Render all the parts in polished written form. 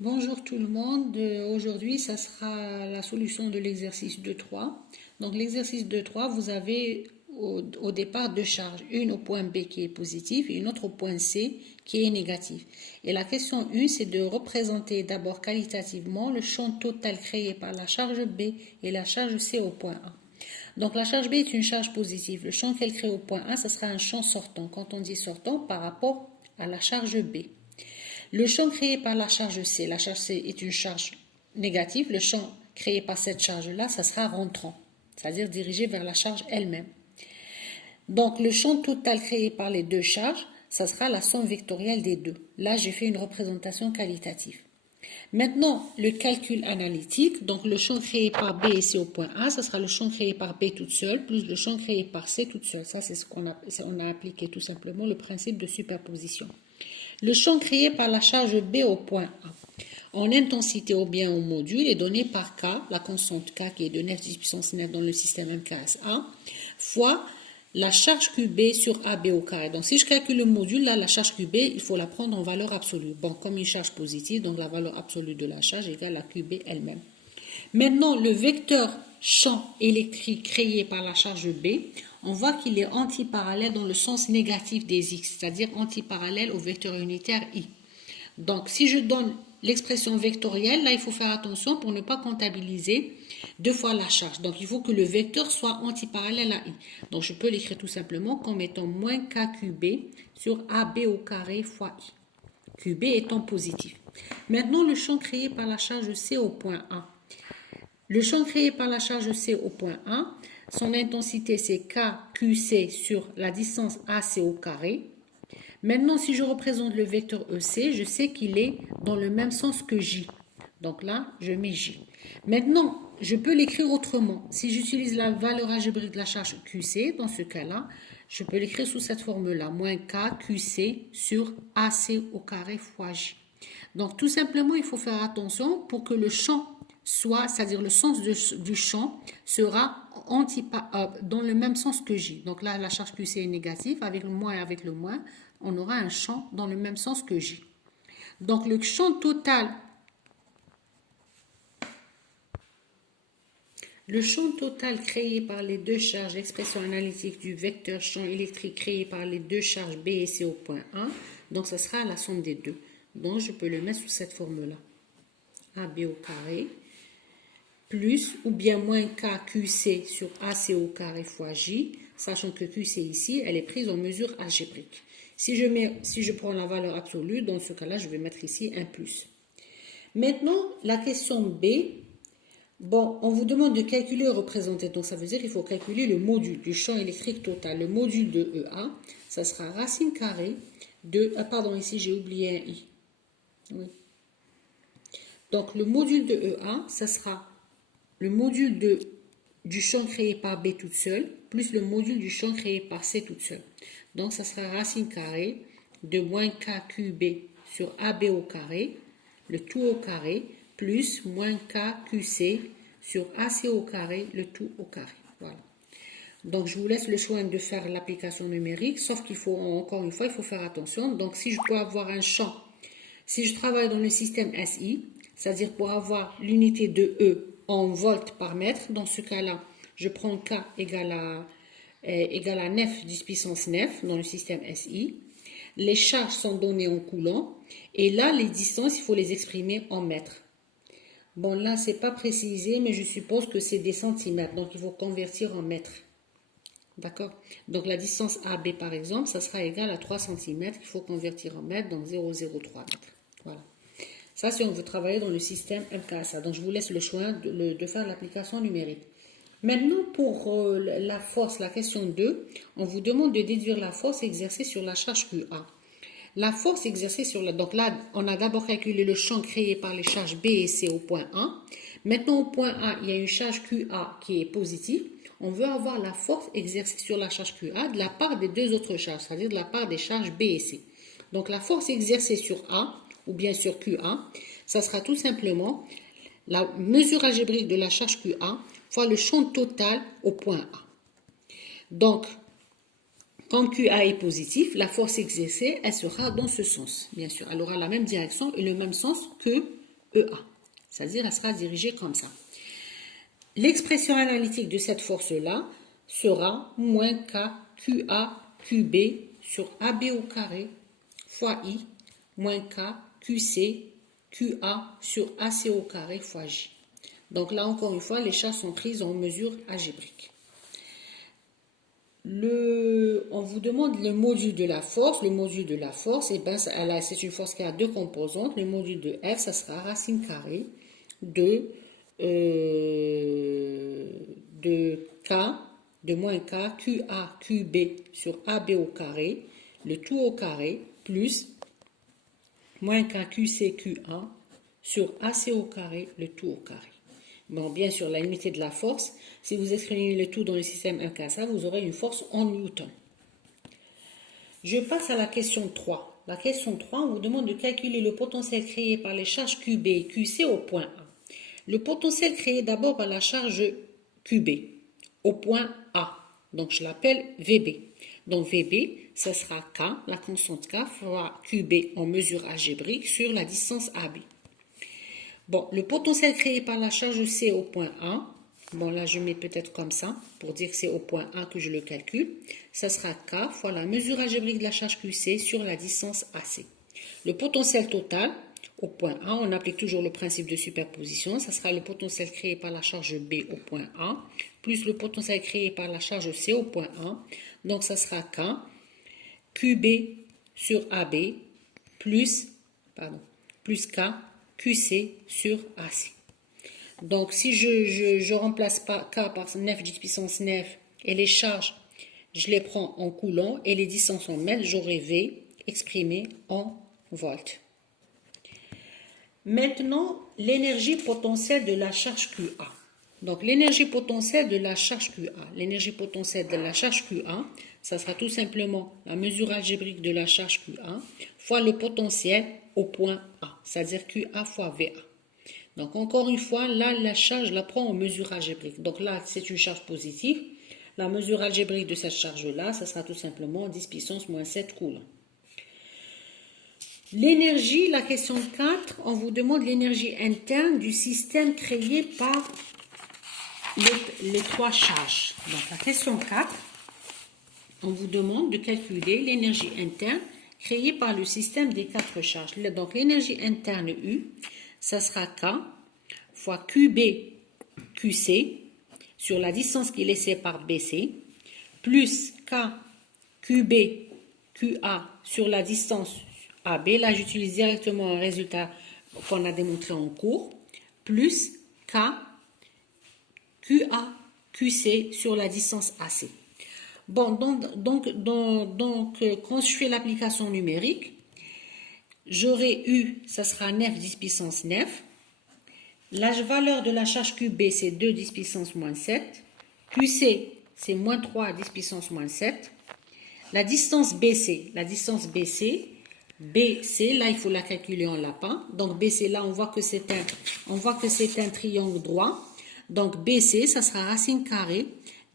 Bonjour tout le monde. Aujourd'hui, ça sera la solution de l'exercice 2.3. Donc, l'exercice 2.3, vous avez au départ deux charges, une au point B qui est positive et une autre au point C qui est négative. Et la question 1, c'est de représenter d'abord qualitativement le champ total créé par la charge B et la charge C au point A. Donc, la charge B est une charge positive. Le champ qu'elle crée au point A, ce sera un champ sortant. Quand on dit sortant, par rapport à la charge B. Le champ créé par la charge C est une charge négative. Le champ créé par cette charge-là, ça sera rentrant, c'est-à-dire dirigé vers la charge elle-même. Donc, le champ total créé par les deux charges, ça sera la somme vectorielle des deux. Là, j'ai fait une représentation qualitative. Maintenant, le calcul analytique, donc le champ créé par B et C au point A, ça sera le champ créé par B toute seule, plus le champ créé par C toute seule. Ça, c'est ce qu'on a appliqué tout simplement le principe de superposition. Le champ créé par la charge B au point A en intensité ou bien au module est donné par K, la constante K qui est de 9 puissance 9 dans le système MKSA, fois la charge QB sur AB au carré. Donc si je calcule le module, là, la charge QB, il faut la prendre en valeur absolue. Bon, comme une charge positive, donc la valeur absolue de la charge égale la QB elle-même. Maintenant, le vecteur champ électrique créé par la charge B, on voit qu'il est antiparallèle dans le sens négatif des x, c'est-à-dire antiparallèle au vecteur unitaire i. Donc, si je donne l'expression vectorielle, là, il faut faire attention pour ne pas comptabiliser deux fois la charge. Donc, il faut que le vecteur soit antiparallèle à i. Donc, je peux l'écrire tout simplement comme étant moins kqb sur ab au carré fois i. Qb étant positif. Maintenant, le champ créé par la charge C au point A. Le champ créé par la charge C au point A, son intensité c'est KQC sur la distance AC au carré. Maintenant, si je représente le vecteur EC, je sais qu'il est dans le même sens que J. Donc là, je mets J. Maintenant, je peux l'écrire autrement. Si j'utilise la valeur algébrique de la charge QC, dans ce cas-là, je peux l'écrire sous cette formule-là, moins KQC sur AC au carré fois J. Donc, tout simplement, il faut faire attention pour que le champ c'est-à-dire le sens du champ sera dans le même sens que J. Donc là, la charge QC est négative, avec le moins et avec le moins, on aura un champ dans le même sens que J. Donc le champ total créé par les deux charges, l'expression analytique du vecteur champ électrique créé par les deux charges B et C au point A, donc ça sera la somme des deux. Donc je peux le mettre sous cette formule-là. AB au carré plus ou bien moins KQC sur AC au carré fois J, sachant que QC ici, elle est prise en mesure algébrique. Si je prends la valeur absolue, dans ce cas-là, je vais mettre ici un plus. Maintenant, la question B, bon, on vous demande de calculer et représenter, donc ça veut dire qu'il faut calculer le module du champ électrique total. Le module de EA, ça sera racine carrée de, pardon, ici j'ai oublié un I. Oui. Donc le module de EA, ça sera le module du champ créé par B toute seule, plus le module du champ créé par C toute seule. Donc, ça sera racine carrée de moins KQB sur AB au carré, le tout au carré, plus moins KQC sur AC au carré, le tout au carré. Voilà. Donc, je vous laisse le choix de faire l'application numérique, sauf qu'il faut, encore une fois, il faut faire attention. Donc, si je peux avoir un champ, si je travaille dans le système SI, c'est-à-dire pour avoir l'unité de E en volts par mètre, dans ce cas-là, je prends K égale à 9 10 puissance 9 dans le système SI. Les charges sont données en coulomb. Et là, les distances, il faut les exprimer en mètres. Bon, là, ce n'est pas précisé, mais je suppose que c'est des centimètres. Donc, il faut convertir en mètres. D'accord? Donc, la distance AB, par exemple, ça sera égal à 3 cm. Il faut convertir en mètres, donc 0,03 mètres. Voilà. Ça, si on veut travailler dans le système MKSA. Donc, je vous laisse le choix de faire l'application numérique. Maintenant, pour la force, la question 2, on vous demande de déduire la force exercée sur la charge QA. La force exercée sur la... Donc là, on a d'abord calculé le champ créé par les charges B et C au point A. Maintenant, au point A, il y a une charge QA qui est positive. On veut avoir la force exercée sur la charge QA de la part des deux autres charges, c'est-à-dire de la part des charges B et C. Donc, la force exercée sur A, ou bien sur QA, ça sera tout simplement la mesure algébrique de la charge QA fois le champ total au point A. Donc, quand QA est positif, la force exercée, elle sera dans ce sens. Bien sûr, elle aura la même direction et le même sens que EA. C'est-à-dire, elle sera dirigée comme ça. L'expression analytique de cette force-là sera moins K QA QB sur AB au carré fois I moins K QC QA sur AC au carré fois J. Donc là, encore une fois, les charges sont prises en mesure algébrique. On vous demande le module de la force. Le module de la force, c'est une force qui a deux composantes. Le module de F, ça sera racine carrée de K, de moins K, QA, QB sur AB au carré, le tout au carré, plus moins K, QC, QA sur AC au carré, le tout au carré. Bon, bien sûr, la unité de la force, si vous exprimez le tout dans le système MKSA, vous aurez une force en newton. Je passe à la question 3. La question 3, on vous demande de calculer le potentiel créé par les charges QB et QC au point A. Le potentiel créé d'abord par la charge QB au point A. Donc, je l'appelle VB. Donc, VB, ce sera K, la constante K, fois QB en mesure algébrique sur la distance AB. Bon, le potentiel créé par la charge C au point A, bon là je mets peut-être comme ça, pour dire que c'est au point A que je le calcule, ça sera K fois la mesure algébrique de la charge QC sur la distance AC. Le potentiel total au point A, on applique toujours le principe de superposition, ça sera le potentiel créé par la charge B au point A, plus le potentiel créé par la charge C au point A, donc ça sera K, QB sur AB, plus K, QC sur AC. Donc, si je remplace K par 9 10 puissance 9 et les charges, je les prends en coulombs et les distances en mètres, j'aurai V exprimé en volts. Maintenant, l'énergie potentielle de la charge QA. Donc, l'énergie potentielle de la charge QA. L'énergie potentielle de la charge QA, ça sera tout simplement la mesure algébrique de la charge QA fois le potentiel au point A, c'est-à-dire QA fois VA. Donc, encore une fois, là, la charge, je la prends en mesure algébrique. Donc là, c'est une charge positive. La mesure algébrique de cette charge-là, ça sera tout simplement 10 puissance moins 7 coulombs. L'énergie, la question 4, on vous demande l'énergie interne du système créé par les trois charges. Donc, la question 4, on vous demande de calculer l'énergie interne créée par le système des quatre charges. Donc, l'énergie interne U, ça sera K fois QB QC sur la distance qui est laissée par BC, plus K QB QA sur la distance AB. Là, j'utilise directement un résultat qu'on a démontré en cours, plus K QA QC sur la distance AC. Bon, donc quand je fais l'application numérique, j'aurai U, ça sera 9 10 puissance 9. La valeur de la charge QB, c'est 2 10 puissance moins 7. QC, c'est moins 3 10 puissance moins 7. La distance BC, BC, là, il faut la calculer en lapin. Donc, BC, là, on voit que c'est un triangle droit. Donc, BC, ça sera racine carrée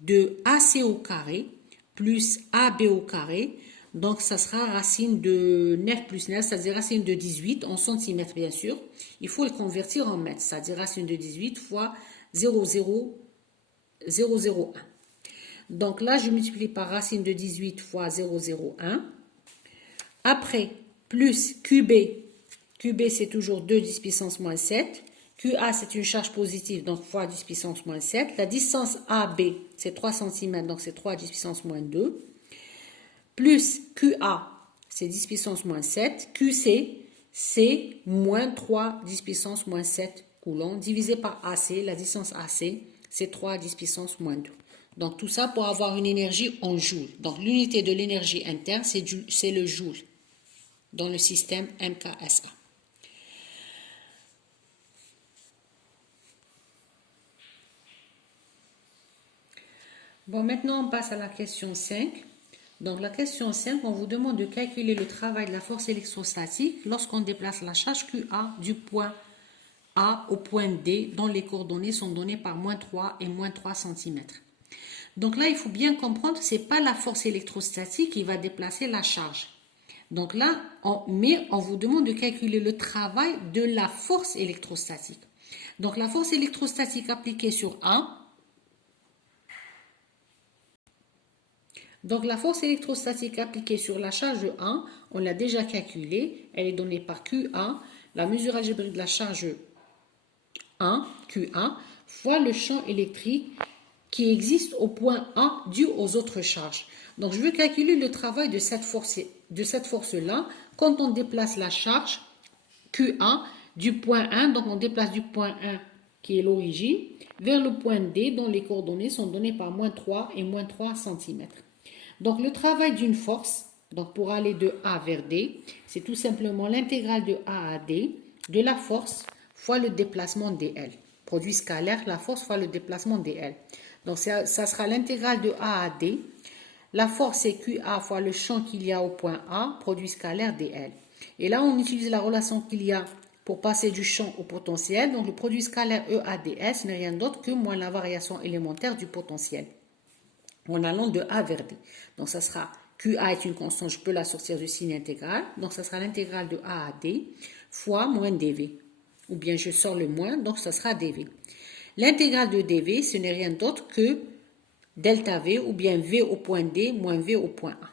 de AC au carré plus AB au carré. Donc, ça sera racine de 9 plus 9, c'est-à-dire racine de 18 en centimètres, bien sûr. Il faut le convertir en mètres, c'est-à-dire racine de 18 fois 0,001. Donc là, je multiplie par racine de 18 fois 0,01. Après, plus QB. QB, c'est toujours 2 10 puissance moins 7. QA, c'est une charge positive, donc fois 10 puissance moins 7. La distance AB, c'est 3 cm, donc c'est 3 10 puissance moins 2. Plus QA, c'est 10 puissance moins 7. QC, c'est moins 3 10 puissance moins 7 coulombs. Divisé par AC, la distance AC, c'est 3 10 puissance moins 2. Donc tout ça pour avoir une énergie en joule. Donc l'unité de l'énergie interne, c'est le joule dans le système MKSA. Bon, maintenant on passe à la question 5. Donc la question 5, on vous demande de calculer le travail de la force électrostatique lorsqu'on déplace la charge QA du point A au point D dont les coordonnées sont données par moins 3 et moins 3 cm. Donc là, il faut bien comprendre que ce n'est pas la force électrostatique qui va déplacer la charge. Donc là, on vous demande de calculer le travail de la force électrostatique. Donc la force électrostatique appliquée sur A. Donc la force électrostatique appliquée sur la charge 1, on l'a déjà calculée. Elle est donnée par QA, la mesure algébrique de la charge 1, QA, fois le champ électrique qui existe au point A dû aux autres charges. Donc je veux calculer le travail de cette force-là quand on déplace la charge QA du point 1, donc on déplace du point 1 qui est l'origine, vers le point D dont les coordonnées sont données par moins 3 et moins 3 cm. Donc le travail d'une force, donc pour aller de A vers D, c'est tout simplement l'intégrale de A à D de la force fois le déplacement dl. Produit scalaire, la force fois le déplacement dl. Donc ça sera l'intégrale de A à D. La force c'est QA fois le champ qu'il y a au point A, produit scalaire dl. Et là on utilise la relation qu'il y a pour passer du champ au potentiel. Donc le produit scalaire EADS n'est rien d'autre que moins la variation élémentaire du potentiel en allant de A vers D. Donc ça sera QA est une constante, je peux la sortir du signe intégral. Donc ça sera l'intégrale de A à D fois moins dV. Ou bien je sors le moins, donc ça sera dV. L'intégrale de dV, ce n'est rien d'autre que delta V ou bien V au point D moins V au point A.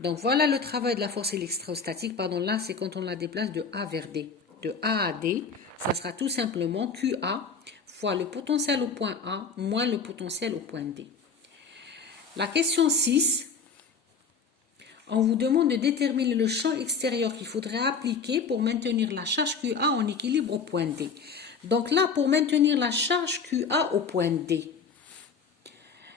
Donc voilà le travail de la force électrostatique. Pardon, là c'est quand on la déplace de A vers D. De A à D, ça sera tout simplement QA fois le potentiel au point A moins le potentiel au point D. La question 6, on vous demande de déterminer le champ extérieur qu'il faudrait appliquer pour maintenir la charge QA en équilibre au point D. Donc là, pour maintenir la charge QA au point D,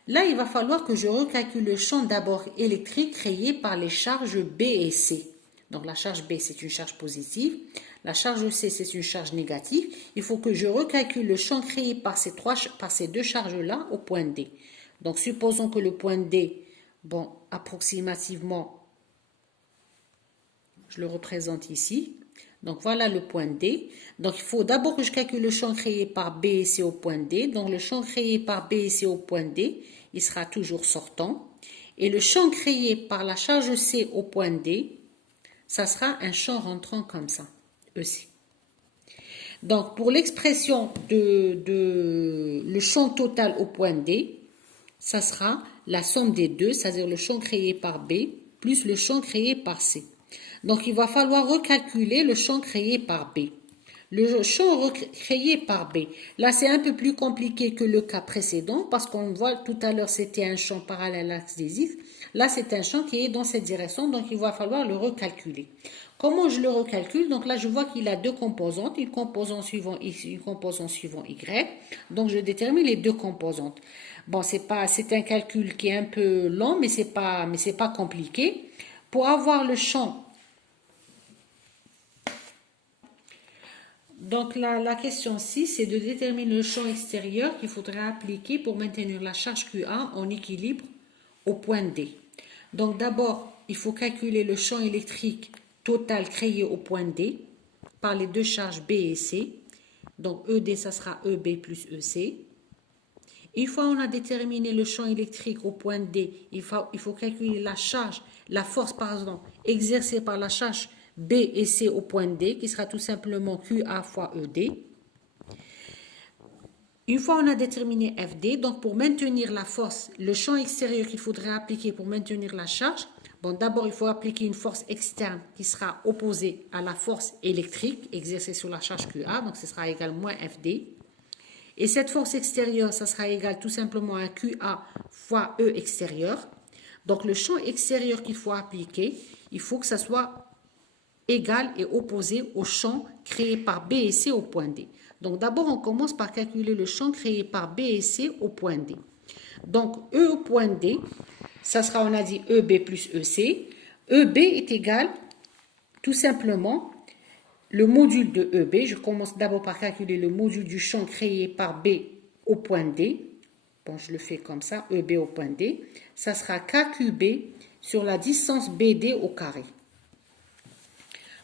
là, il va falloir que je recalcule le champ d'abord électrique créé par les charges B et C. Donc la charge B, c'est une charge positive. La charge C, c'est une charge négative. Il faut que je recalcule le champ créé par ces deux charges-là au point D. Donc, supposons que le point D, bon, approximativement, je le représente ici. Donc, voilà le point D. Donc, il faut d'abord que je calcule le champ créé par B et C au point D. Donc, le champ créé par B et C au point D, il sera toujours sortant. Et le champ créé par la charge C au point D, ça sera un champ rentrant comme ça, EC. Donc, pour l'expression de le champ total au point D, ça sera la somme des deux, c'est-à-dire le champ créé par B plus le champ créé par C. Donc, il va falloir recalculer le champ créé par B. Le champ créé par B, là, c'est un peu plus compliqué que le cas précédent parce qu'on voit tout à l'heure, c'était un champ parallèle à l'axe des X. Là, c'est un champ qui est dans cette direction, donc il va falloir le recalculer. Comment je le recalcule? Donc là, je vois qu'il a deux composantes, une composante suivant X, une composante suivant Y. Donc, je détermine les deux composantes. Bon, c'est un calcul qui est un peu long, mais c'est pas compliqué. Pour avoir le champ, donc la question 6, c'est de déterminer le champ extérieur qu'il faudrait appliquer pour maintenir la charge QA en équilibre au point D. Donc d'abord, il faut calculer le champ électrique total créé au point D par les deux charges B et C. Donc ED, ça sera EB plus EC. Une fois on a déterminé le champ électrique au point D, il faut calculer la force exercée par la charge B et C au point D, qui sera tout simplement QA fois ED. Une fois on a déterminé FD, donc pour maintenir la force, le champ extérieur qu'il faudrait appliquer pour maintenir la charge, bon, d'abord il faut appliquer une force externe qui sera opposée à la force électrique exercée sur la charge QA, donc ce sera égal moins FD. Et cette force extérieure, ça sera égal tout simplement à QA fois E extérieur. Donc le champ extérieur qu'il faut appliquer, il faut que ça soit égal et opposé au champ créé par B et C au point D. Donc d'abord, on commence par calculer le champ créé par B et C au point D. Donc E au point D, ça sera, on a dit EB plus EC. EB est égal tout simplement le module de EB. Je commence d'abord par calculer le module du champ créé par B au point D. Bon, je le fais comme ça, EB au point D. Ça sera KQB sur la distance BD au carré.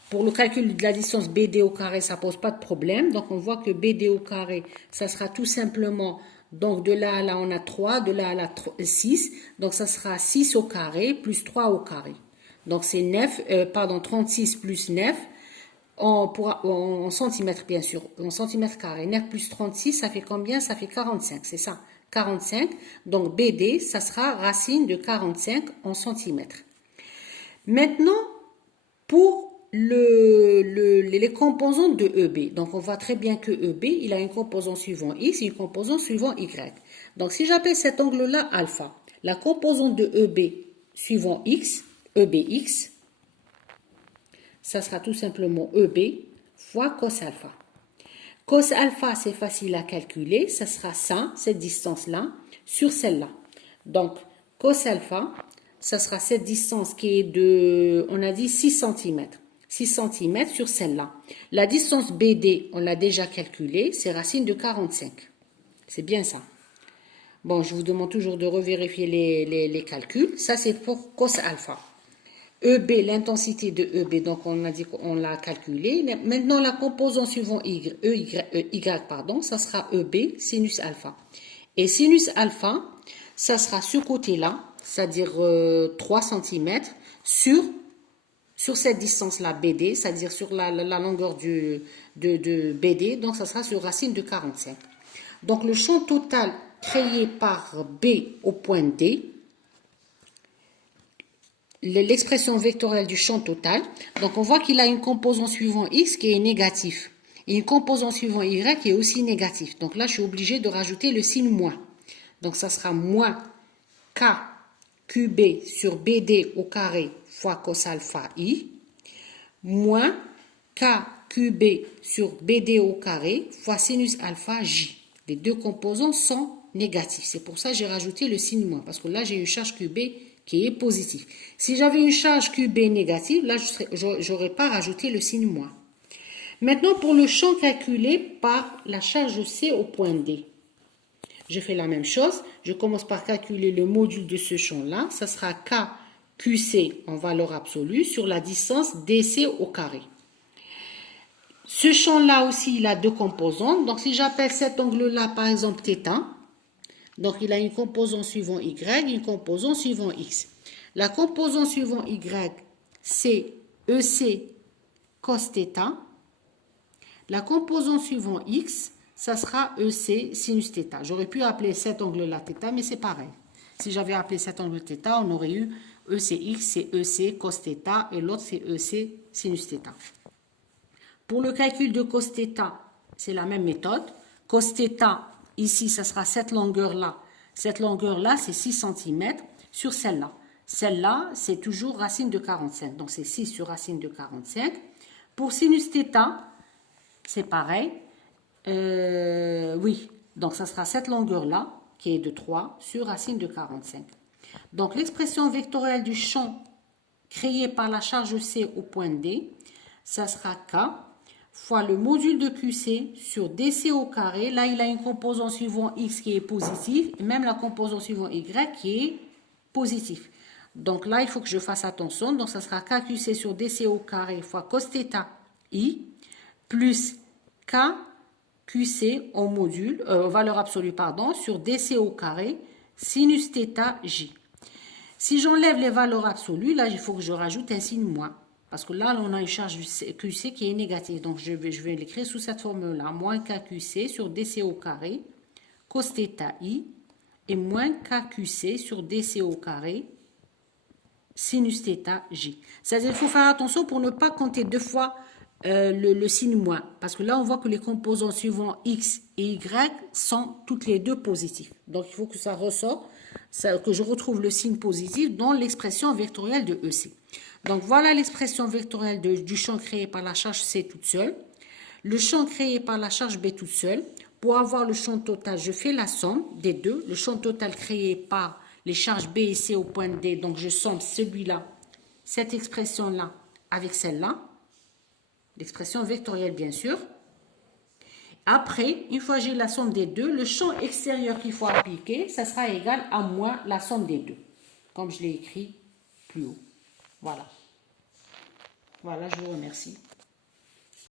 Pour le calcul de la distance BD au carré, ça ne pose pas de problème. Donc, on voit que BD au carré, ça sera tout simplement, donc de là à là, on a 3, de là à là, 6. Donc, ça sera 6 au carré plus 3 au carré. Donc c'est 36 plus 9 en centimètres bien sûr, en centimètres carrés. 9 plus 36, ça fait combien? Ça fait 45, c'est ça. 45. Donc BD, ça sera racine de 45 en centimètres. Maintenant, pour les composantes de EB. Donc, on voit très bien que EB, il a une composante suivant X et une composante suivant Y. Donc, si j'appelle cet angle-là alpha, la composante de EB suivant X, EBX, ça sera tout simplement EB fois cos alpha. Cos alpha, c'est facile à calculer, ça sera ça, cette distance-là, sur celle-là. Donc, cos alpha, ça sera cette distance qui est de, on a dit 6 cm. 6 cm sur celle-là. La distance BD, on l'a déjà calculée, c'est racine de 45. C'est bien ça. Bon, je vous demande toujours de revérifier les calculs. Ça, c'est pour cos alpha. EB, l'intensité de EB, donc on a dit qu'on l'a calculé. Maintenant, la composante suivant Y, ça sera EB, sinus alpha. Et sinus alpha, ça sera ce côté-là, c'est-à-dire 3 cm sur cette distance-là BD, c'est-à-dire sur la longueur de BD, donc ça sera sur racine de 45. Donc le champ total créé par B au point D, l'expression vectorielle du champ total, donc on voit qu'il a une composante suivant X qui est négatif et une composante suivant Y qui est aussi négatif. Donc là, je suis obligée de rajouter le signe moins. Donc ça sera moins K QB sur BD au carré fois cos alpha I, moins K QB sur BD au carré fois sinus alpha J. Les deux composants sont négatifs. C'est pour ça que j'ai rajouté le signe moins, parce que là, j'ai une charge QB qui est positive. Si j'avais une charge QB négative, là, je n'aurais pas rajouté le signe moins. Maintenant, pour le champ calculé par la charge C au point D. Je fais la même chose. Je commence par calculer le module de ce champ-là. Ça sera KQC en valeur absolue sur la distance DC au carré. Ce champ-là aussi, il a deux composantes. Donc, si j'appelle cet angle-là, par exemple, θ, donc il a une composante suivant Y, une composante suivant X. La composante suivant Y, c'est EC cos θ. La composante suivant X, ça sera EC sinus θ. J'aurais pu appeler cet angle-là θ, mais c'est pareil. Si j'avais appelé cet angle θ, on aurait eu ECX, c'est EC cos θ, et l'autre, c'est EC sinus θ. Pour le calcul de cos θ, c'est la même méthode. Cos θ, ici, ça sera cette longueur-là. Cette longueur-là, c'est 6 cm sur celle-là. Celle-là, c'est toujours racine de 45. Donc, c'est 6 sur racine de 45. Pour sinus θ, c'est pareil. Oui, donc ça sera cette longueur-là, qui est de 3 sur racine de 45. Donc, l'expression vectorielle du champ créé par la charge C au point D, ça sera K fois le module de QC sur DC au carré. Là, il a une composante suivant X qui est positive, et même la composante suivant Y qui est positive. Donc là, il faut que je fasse attention. Donc, ça sera KQC sur DC au carré fois cos θ I plus KQC en module, valeur absolue, pardon, sur DC au carré sinus θ J. Si j'enlève les valeurs absolues, là, il faut que je rajoute un signe moins. Parce que là, on a une charge QC qui est négative. Donc, je vais l'écrire sous cette formule-là. Moins KQC sur DC au carré cos θ I et moins KQC sur DC au carré sinus θ J. C'est-à-dire qu'il faut faire attention pour ne pas compter deux fois le signe moins. Parce que là, on voit que les composants suivants X et Y sont toutes les deux positifs. Donc, il faut que ça ressorte, que je retrouve le signe positif dans l'expression vectorielle de EC. Donc, voilà l'expression vectorielle du champ créé par la charge C toute seule. Le champ créé par la charge B toute seule. Pour avoir le champ total, je fais la somme des deux. Le champ total créé par les charges B et C au point D. Donc, je somme celui-là, cette expression-là, avec celle-là. L'expression vectorielle, bien sûr. Après, une fois que j'ai la somme des deux, le champ extérieur qu'il faut appliquer, ça sera égal à moins la somme des deux. Comme je l'ai écrit plus haut. Voilà. Voilà, je vous remercie.